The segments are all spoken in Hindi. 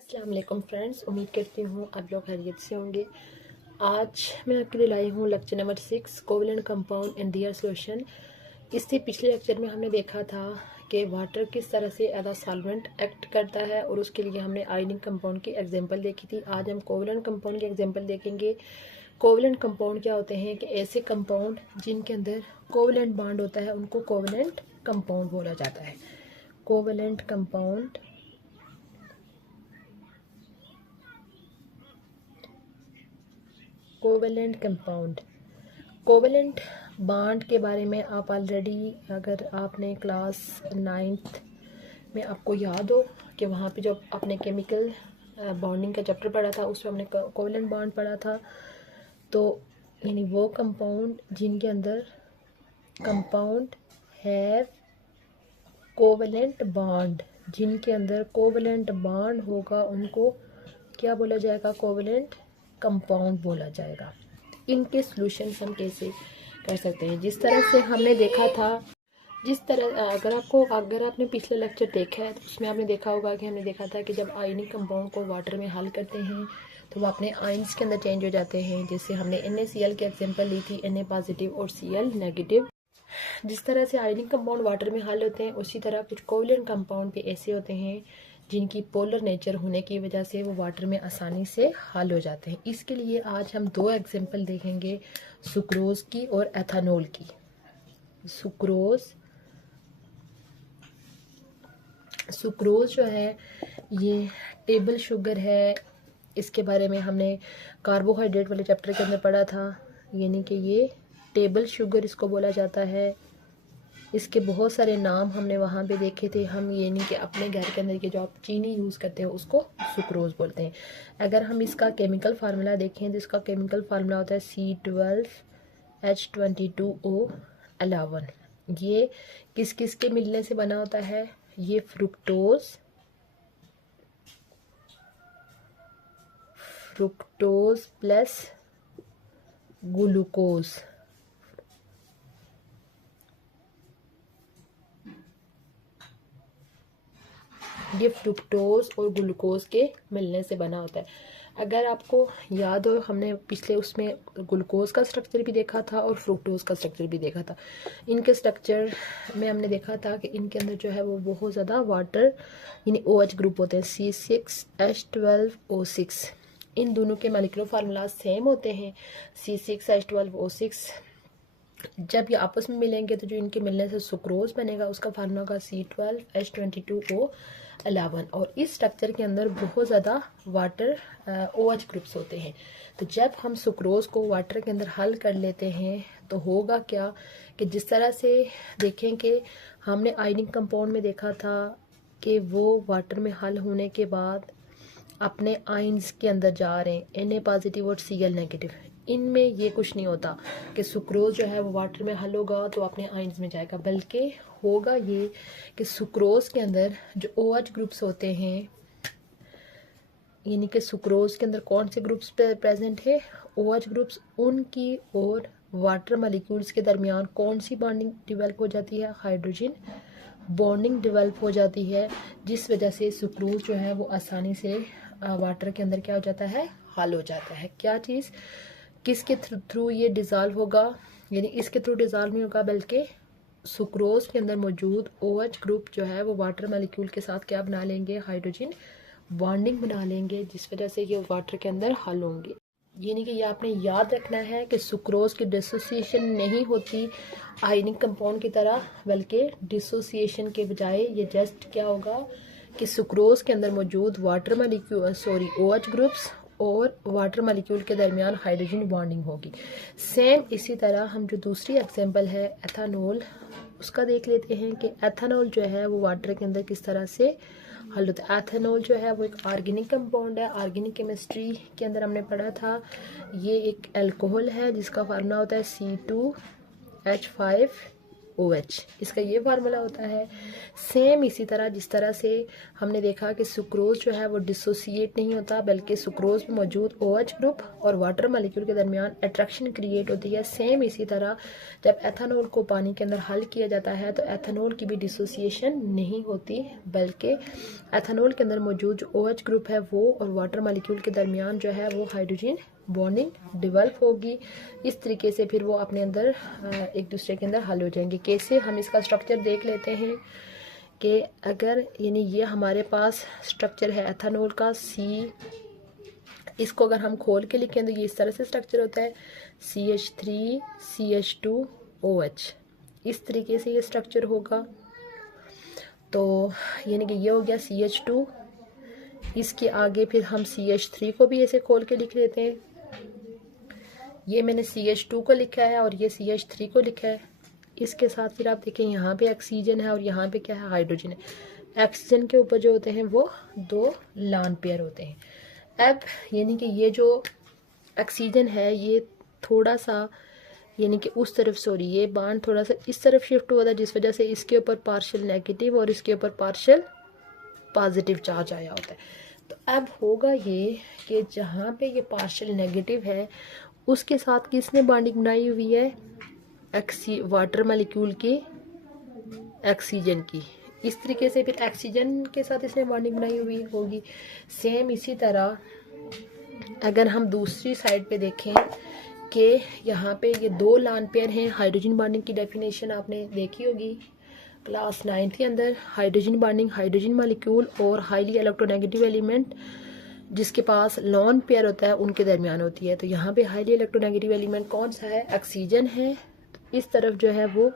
अस्सलाम वालेकुम फ्रेंड्स, उम्मीद करती हूँ आप लोग खैरियत से होंगे। आज मैं आपके लिए लाई हूँ lecture number 6 covalent compound and their solution. इससे पिछले लेक्चर में हमने देखा था कि वाटर किस तरह से एज अ सॉल्वेंट एक्ट करता है और उसके लिए हमने आयनिक कंपाउंड की एग्जांपल देखी थी। आज हम कोवलेंट कंपाउंड की एग्जांपल देखेंगे। कोवलेंट कंपाउंड क्या होते हैं कि ऐसे कंपाउंड जिनके अंदर कोवलेंट बॉन्ड होता है उनको कोवलेंट कंपाउंड बोला जाता है। Covalent compound covalent compound. Covalent bond के बारे में आप ऑलरेडी, अगर आपने क्लास 9th में आपको याद हो कि वहाँ पे जब आपने केमिकल बॉन्डिंग का चैप्टर पढ़ा था उसमें हमने कोवेलेंट बॉन्ड पढ़ा था। तो यानी वो कंपाउंड जिनके अंदर कंपाउंड हैव कोवेलेंट बॉन्ड, जिनके अंदर कोवेलेंट बॉन्ड होगा उनको क्या बोला जाएगा? कोवेलेंट कंपाउंड बोला जाएगा। इनके सॉल्यूशन हम कैसे कर सकते हैं? जिस तरह से हमने देखा था, जिस तरह अगर आपने पिछले लेक्चर देखा है तो उसमें आपने देखा होगा कि हमने देखा था कि जब आयनिक कंपाउंड को वाटर में हल करते हैं तो वो अपने आयंस के अंदर चेंज हो जाते हैं। जैसे हमने NaCl की एग्जांपल ली थी, Na पॉजिटिव और Cl नेगेटिव। जिस तरह से आयनिक कंपाउंड वाटर में हल होते हैं उसी तरह कुछ कोवलेंट कंपाउंड भी ऐसे होते हैं जिनकी पोलर नेचर होने की वजह से वो वाटर में आसानी से हल हो जाते हैं। इसके लिए आज हम दो एग्जांपल देखेंगे, सुक्रोज की और एथानॉल की। सुक्रोज जो है ये टेबल शुगर है। इसके बारे में हमने कार्बोहाइड्रेट वाले चैप्टर के अंदर पढ़ा था, यानी कि ये टेबल शुगर इसको बोला जाता है। इसके बहुत सारे नाम हमने वहाँ पे देखे थे। हम ये नहीं कि अपने घर के अंदर के जो आप चीनी यूज़ करते हो उसको सुक्रोज बोलते हैं। अगर हम इसका केमिकल फार्मूला देखें तो इसका केमिकल फार्मूला होता है C12H22O11। ये किस किस के मिलने से बना होता है? ये फ्रुक्टोज प्लस ग्लूकोज। ये फ्रुक्टोज और ग्लूकोज के मिलने से बना होता है। अगर आपको याद हो, हमने पिछले उसमें ग्लूकोज का स्ट्रक्चर भी देखा था और फ्रुक्टोज का स्ट्रक्चर भी देखा था। इनके स्ट्रक्चर में हमने देखा था कि इनके अंदर जो है वो बहुत ज़्यादा वाटर यानी OH ग्रुप होते हैं, C6H12O6। इन दोनों के मॉलिक्यूलर फार्मूला सेम होते हैं, C6H12O6। जब ये आपस में मिलेंगे तो जो इनके मिलने से सुक्रोज बनेगा उसका फार्मूला होगा C12H22O11। और इस स्ट्रक्चर के अंदर बहुत ज़्यादा वाटर OH ग्रुप्स होते हैं। तो जब हम सुक्रोज को वाटर के अंदर हल कर लेते हैं तो होगा क्या कि जिस तरह से देखें कि हमने आयनिक कंपाउंड में देखा था कि वो वाटर में हल होने के बाद अपने आयंस के अंदर जा रहे हैं, Na पॉजिटिव और Cl नेगेटिव। इनमें ये कुछ नहीं होता कि सुक्रोज जो है वो वाटर में हल होगा तो अपने आयंस में जाएगा, बल्कि होगा ये कि सुक्रोज के अंदर जो OH ग्रुप्स होते हैं, यानी कि सुक्रोज के अंदर कौन से ग्रुप्स प्रेजेंट है? OH groups. उनकी और वाटर मॉलिक्यूल्स के दरमियान कौन सी बॉन्डिंग डेवलप हो जाती है? हाइड्रोजन बॉन्डिंग डेवलप हो जाती है, जिस वजह से सुक्रोज जो है वो आसानी से वाटर के अंदर क्या हो जाता है? हल हो जाता है। क्या चीज़ किसके थ्रू ये डिज़ोल्व होगा? यानी इसके थ्रू डिज़ोल्व नहीं होगा, बल्कि सुक्रोज के अंदर मौजूद OH ग्रुप जो है वो वाटर मॉलिक्यूल के साथ क्या बना लेंगे? हाइड्रोजन बॉन्डिंग बना लेंगे, जिस वजह से ये वाटर के अंदर हल होंगे। यानी कि ये आपने याद रखना है कि सुक्रोज की डिसोसिएशन नहीं होती आयनिक कंपाउंड की तरह, बल्कि डिसोसिएशन के बजाय ये जस्ट क्या होगा कि सुक्रोज के अंदर मौजूद वाटर मॉलिक्यूल OH ग्रुप्स और वाटर मॉलिक्यूल के दरमियान हाइड्रोजन बॉन्डिंग होगी। सेम इसी तरह हम जो दूसरी एग्जांपल है एथानॉल, उसका देख लेते हैं कि एथानॉल जो है वो वाटर के अंदर किस तरह से हल होता है। एथानॉल जो है वो एक ऑर्गेनिक कंपाउंड है। ऑर्गेनिक केमिस्ट्री के अंदर हमने पढ़ा था, ये एक अल्कोहल है जिसका फार्मूला होता है C2H5 OH, इसका ये फार्मूला होता है। सेम इसी तरह जिस तरह से हमने देखा कि सुक्रोज जो है वो डिसोसिएट नहीं होता, बल्कि सुक्रोज में मौजूद OH ग्रुप और वाटर मॉलिक्यूल के दरमियान अट्रैक्शन क्रिएट होती है। सेम इसी तरह जब एथेनॉल को पानी के अंदर हल किया जाता है तो एथेनॉल की भी डिसोसिएशन नहीं होती, बल्कि एथेनॉल के अंदर मौजूद जो OH ग्रुप है वो और वाटर मॉलिक्यूल के दरमियान जो है वो हाइड्रोजन बॉन्डिंग डेवलप होगी। इस तरीके से फिर वो अपने अंदर एक दूसरे के अंदर हल हो जाएंगे। कैसे, हम इसका स्ट्रक्चर देख लेते हैं कि अगर यानी ये हमारे पास स्ट्रक्चर है एथेनॉल का C, इसको अगर हम खोल के लिखें तो ये इस तरह से स्ट्रक्चर होता है CH3 CH2 OH, इस तरीके से ये स्ट्रक्चर होगा। तो यानी कि ये हो गया CH2, इसके आगे फिर हम CH3 को भी ऐसे खोल के लिख लेते हैं। ये मैंने CH2 को लिखा है और ये CH3 को लिखा है। इसके साथ फिर आप देखें यहाँ पे ऑक्सीजन है और यहाँ पे क्या है, हाइड्रोजन है। ऑक्सीजन के ऊपर जो होते हैं वो 2 लॉन पेयर होते हैं। अब यानी कि ये जो ऑक्सीजन है ये थोड़ा सा यानी कि उस तरफ, सॉरी, ये बॉन्ड थोड़ा सा इस तरफ शिफ्ट हुआ था, जिस वजह से इसके ऊपर पार्शियल नेगेटिव और इसके ऊपर पार्शियल पॉजिटिव चार्ज आया होता है। तो अब होगा ये कि जहाँ पे ये पार्शियल नेगेटिव है उसके साथ किसने बॉन्डिंग बनाई हुई है, वाटर मॉलिक्यूल की ऑक्सीजन की। इस तरीके से फिर ऑक्सीजन के साथ इसने बॉन्डिंग बनाई हुई होगी। सेम इसी तरह अगर हम दूसरी साइड पे देखें कि यहाँ पे ये 2 लॉन पेयर हैं। हाइड्रोजन बॉन्डिंग की डेफिनेशन आपने देखी होगी क्लास 9 के अंदर। हाइड्रोजन बॉन्डिंग हाइड्रोजन मॉलिक्यूल और हाईली इलेक्ट्रोनेगेटिव एलिमेंट जिसके पास लॉन पेयर होता है उनके दरमियान होती है। तो यहाँ पे हाईली इलेक्ट्रोनेगेटिव एलिमेंट कौन सा है, ऑक्सीजन है। तो इस तरफ जो है वो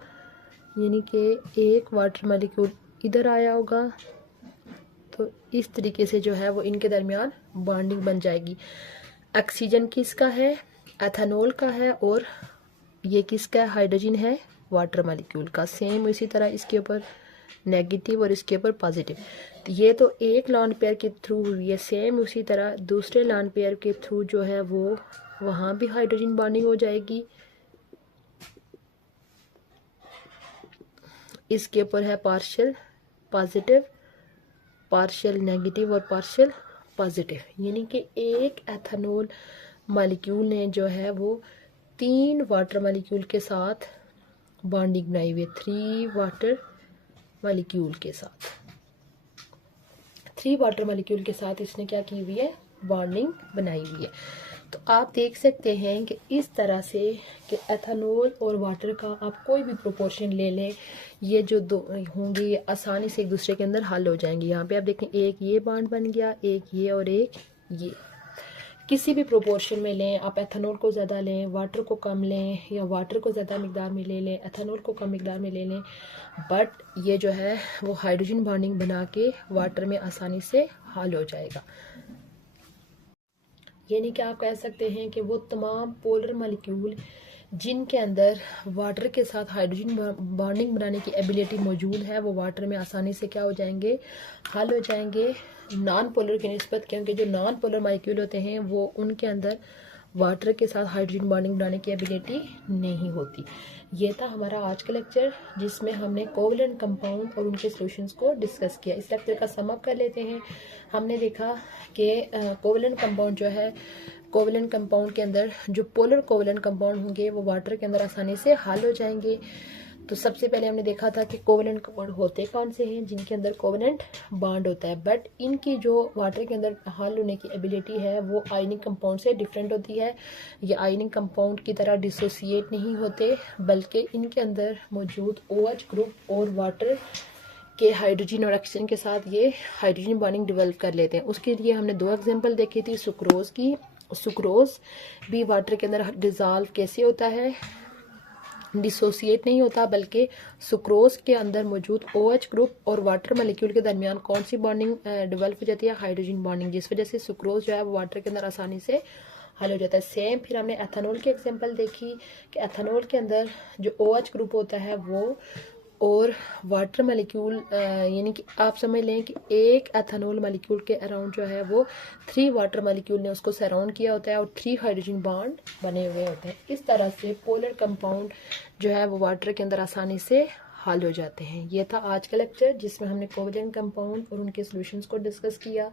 यानी कि एक वाटर मॉलिक्यूल इधर आया होगा, तो इस तरीके से जो है वो इनके दरमियान बॉन्डिंग बन जाएगी। ऑक्सीजन किसका है, एथेनॉल का है, और ये किसका है, हाइड्रोजन है, वाटर मॉलिक्यूल का। सेम इसी तरह इसके ऊपर नेगेटिव और इसके ऊपर पॉजिटिव। तो ये तो एक लॉन पेयर के थ्रू हुई है। सेम उसी तरह दूसरे लॉन पेयर के थ्रू जो है वो वहाँ भी हाइड्रोजन बॉन्डिंग हो जाएगी। इसके ऊपर है पार्शियल पॉजिटिव, पार्शियल नेगेटिव और पार्शियल पॉजिटिव। यानी कि एक एथेनॉल मॉलिक्यूल ने जो है वो 3 वाटर मॉलिक्यूल के साथ बॉन्डिंग बनाई हुई है। 3 वाटर मॉलिक्यूल के साथ, 3 वाटर मॉलिक्यूल के साथ इसने क्या की हुई है, बॉन्डिंग बनाई हुई है। तो आप देख सकते हैं कि इस तरह से कि एथेनॉल और वाटर का आप कोई भी प्रोपोर्शन ले लें, ये जो 2 होंगे ये आसानी से एक दूसरे के अंदर हल हो जाएंगे। यहाँ पे आप देखें एक ये बॉन्ड बन गया, एक ये और एक ये। किसी भी प्रोपोर्शन में लें, आप एथेनॉल को ज़्यादा लें, वाटर को कम लें, या वाटर को ज़्यादा मिकदार में ले लें, एथेनॉल को कम मिकदार में ले लें, बट ये जो है वो हाइड्रोजन बॉन्डिंग बना के वाटर में आसानी से हल हो जाएगा। यानी कि आप कह सकते हैं कि वो तमाम पोलर मॉलिक्यूल जिनके अंदर वाटर के साथ हाइड्रोजन बॉन्डिंग बनाने की एबिलिटी मौजूद है वो वाटर में आसानी से क्या हो जाएंगे, हल हो जाएंगे नॉन पोलर की निस्बत। क्योंकि जो नॉन पोलर मॉलिक्यूल होते हैं वो उनके अंदर वाटर के साथ हाइड्रोजन बॉन्डिंग बनाने की एबिलिटी नहीं होती। ये था हमारा आज का लेक्चर जिसमें हमने कोवलेंट कंपाउंड और उनके सॉल्यूशंस को डिस्कस किया। इस लेक्चर का सम अप कर लेते हैं। हमने देखा कि कोवलेंट कंपाउंड जो है, कोवलेंट कंपाउंड के अंदर जो पोलर कोवलेंट कंपाउंड होंगे वो वाटर के अंदर आसानी से हल हो जाएंगे। तो सबसे पहले हमने देखा था कि कोवलेंट कंपाउंड होते कौन से हैं, जिनके अंदर कोवलेंट बॉन्ड होता है, बट इनकी जो वाटर के अंदर हल होने की एबिलिटी है वो आयनिक कंपाउंड से डिफरेंट होती है। ये आयनिक कंपाउंड की तरह डिसोसिएट नहीं होते, बल्कि इनके अंदर मौजूद OH ग्रुप और वाटर के हाइड्रोजन और ऑक्सीजन के साथ ये हाइड्रोजन बॉन्डिंग डेवलप कर लेते हैं। उसके लिए हमने 2 एग्जांपल देखी थी सुक्रोज की। सुक्रोज भी वाटर के अंदर डिजॉल्व कैसे होता है, डिसोसिएट नहीं होता, बल्कि सुक्रोज के अंदर मौजूद OH ग्रुप और वाटर मॉलिक्यूल के दरमियान कौन सी बॉन्डिंग डेवलप हो जाती है, हाइड्रोजन बॉन्डिंग, जिस वजह से सुक्रोज जो है वो वाटर के अंदर आसानी से हल हो जाता है। सेम फिर हमने एथेनॉल की एग्जांपल देखी कि एथेनॉल के अंदर जो OH ग्रुप होता है वो और वाटर मॉलिक्यूल यानी कि आप समझ लें कि एक एथेनॉल मॉलिक्यूल के अराउंड जो है वो 3 वाटर मॉलिक्यूल ने उसको सराउंड किया होता है और 3 हाइड्रोजन बॉन्ड बने हुए होते हैं। इस तरह से पोलर कंपाउंड जो है वो वाटर के अंदर आसानी से हल हो जाते हैं। ये था आज का लेक्चर जिसमें हमने कोवलेंट कंपाउंड और उनके सॉल्यूशंस को डिस्कस किया।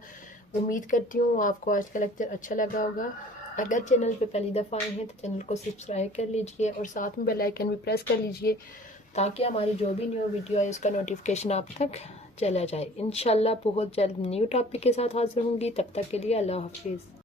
उम्मीद करती हूँ आपको आज का लेक्चर अच्छा लगा होगा। अगर चैनल पे पहली दफ़ा आए हैं तो चैनल को सब्सक्राइब कर लीजिए और साथ में बेल आइकन भी प्रेस कर लीजिए ताकि हमारी जो भी न्यू वीडियो है उसका नोटिफिकेशन आप तक चला जाए। इंशाल्लाह बहुत जल्द न्यू टॉपिक के साथ हाजिर होंगी। तब तक के लिए अल्लाह हाफिज़।